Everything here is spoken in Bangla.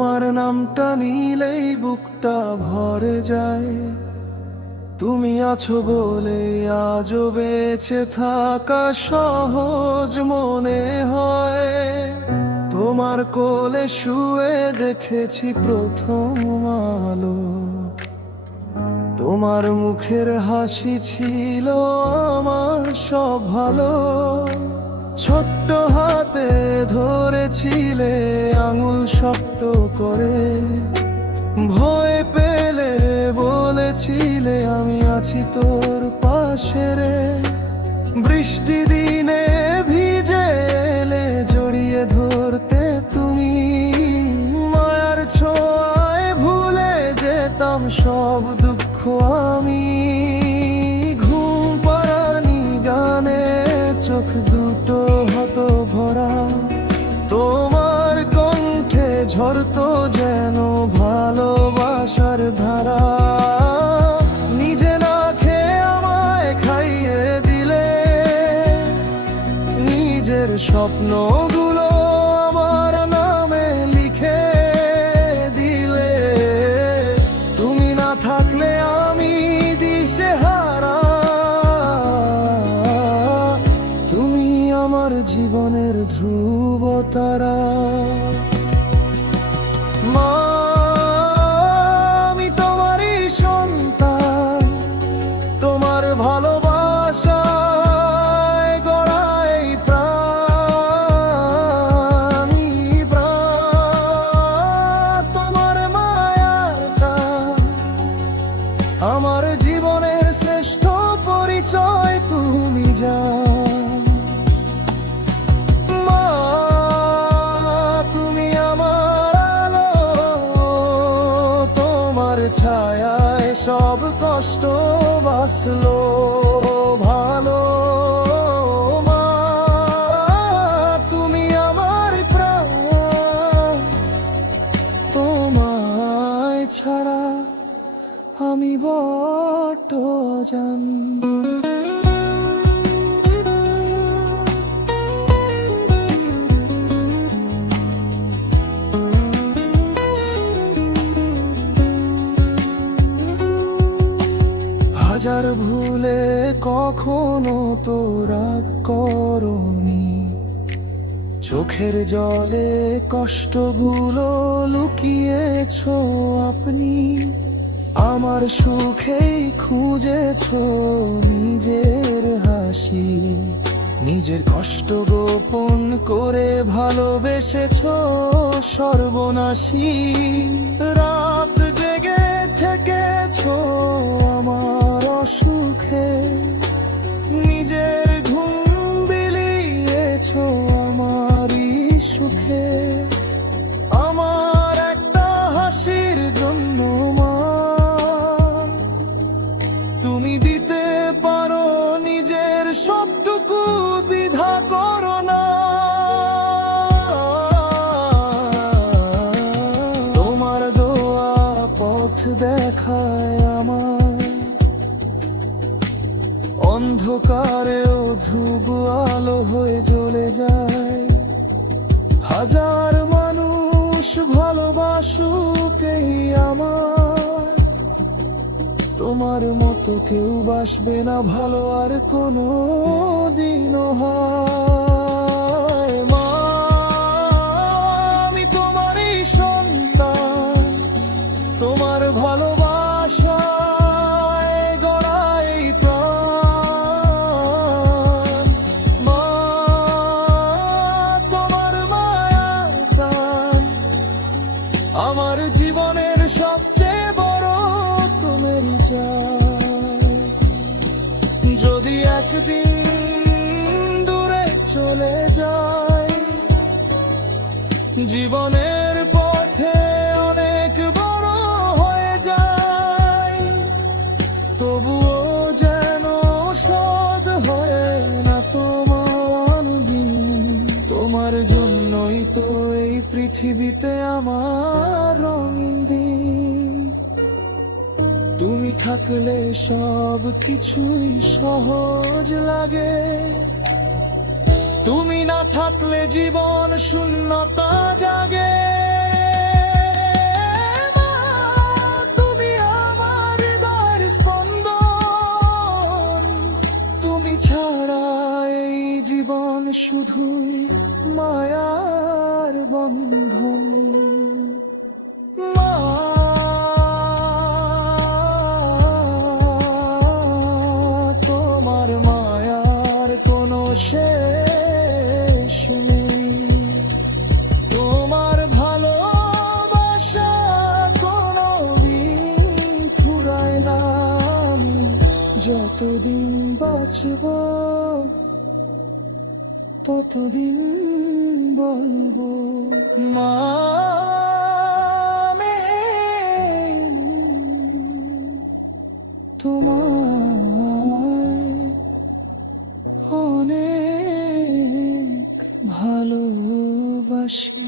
তোমার নামটা নিলেই বুকটা ভরে যায়। তুমি আছো বলে আজও বেঁচে থাকা সহজ মনে হয়। তোমার কোলে শুয়ে দেখেছি প্রথম আলো। তোমার মুখের হাসি ছিল আমার সব ভালো। ছোট্ট হাতে ধরেছিলে আঙুল শক্ত করে। ভয় পেলে বলেছিলে আমি আছি তোর পাশে রে। বৃষ্টি দিনে ভিজে এলে জড়িয়ে ধরতে তুমি। মায়ার ছোঁয়ায় ভুলে যেতাম সব দুঃখ আমি। ঘুম পাড়ানি গানে চোখ দুটো হতো ভরা। তোমার কণ্ঠে ঝরতো যেন ভালোবাসার ধারা। নিজে না খেয়ে আমায় খাইয়ে দিলে। নিজের স্বপ্নগুলো আমার নামে লিখে দিলে। তুমি না থাকলে আমি দিশেহারা। তুমি আমার জীবনের ধ্রুব তারা। মা, আমি তোমারই সন্তান। তোমার ভালোবাসায় গড়া এই প্রাণ। তোমার মায়ার টান আমার জীবনের শ্রেষ্ঠ পরিচয় তুমি জান। মা, তুমি আমার আলো। তোমার ছায়ায় সব কষ্ট বাঁচলো ভালো। মা, তুমি আমার প্রাণ। তোমায় ছাড়া আমি বড্ড অজান। হাজার ভুলে কখনো তো রাগ করনি। চোখের জলে কষ্টগুলো লুকিয়েছো আপনি। আমার সুখেই খুঁজেছো নিজের হাসি। নিজের কষ্ট গোপন করে ভালোবেসেছো সর্বনাশী। রাত জেগে থেকেছো আমার অসুখে। নিজের ঘুম বিলিয়েছো আমারই সুখে। আমার একটা হাসির জন্য মা তুমি দিতে পারো নিজের সবটুকু। দ্বিধা করো না। তোমার দোয়া পথ দেখায় আমায়। অন্ধকারেও ধ্রুব আলো হয়ে জ্বলে যায়। হাজার মানুষ ভালোবাসুক এই আমার। তোমার মতো কেউ বাসবে না ভালো আর কোনো দিনও হয়। মা, আমি তোমারই সন্তান। তোমার ভালোবাসায় গড়া এই প্রাণ। মা, তোমার মায়ার টান আমার জীবনের সবচেয়ে বড় তুমেরই চাই। যদি একদিন দূরে চলে যাই। জীবনের পথে অনেক বড় হয়ে যায়। তবুও যেন শোধ হয় না তোমার দিন। তোমার জন্যই তো এই পৃথিবীতে আমার রঙিন দিন। তুমি থাকলে সব কিছুই সহজ লাগে। তুমি না থাকলে জীবন শূন্যতা জাগে। শুধুই মায়ার বন্ধন। মা, তোমার মায়ার কোনো শেষ নেই, তোমার ভালোবাসা কোনো দিন ফুরায় না। আমি যতদিন বাঁচব ততদিন বলবো মা, আমি তোমায় অনেক ভালোবাসি।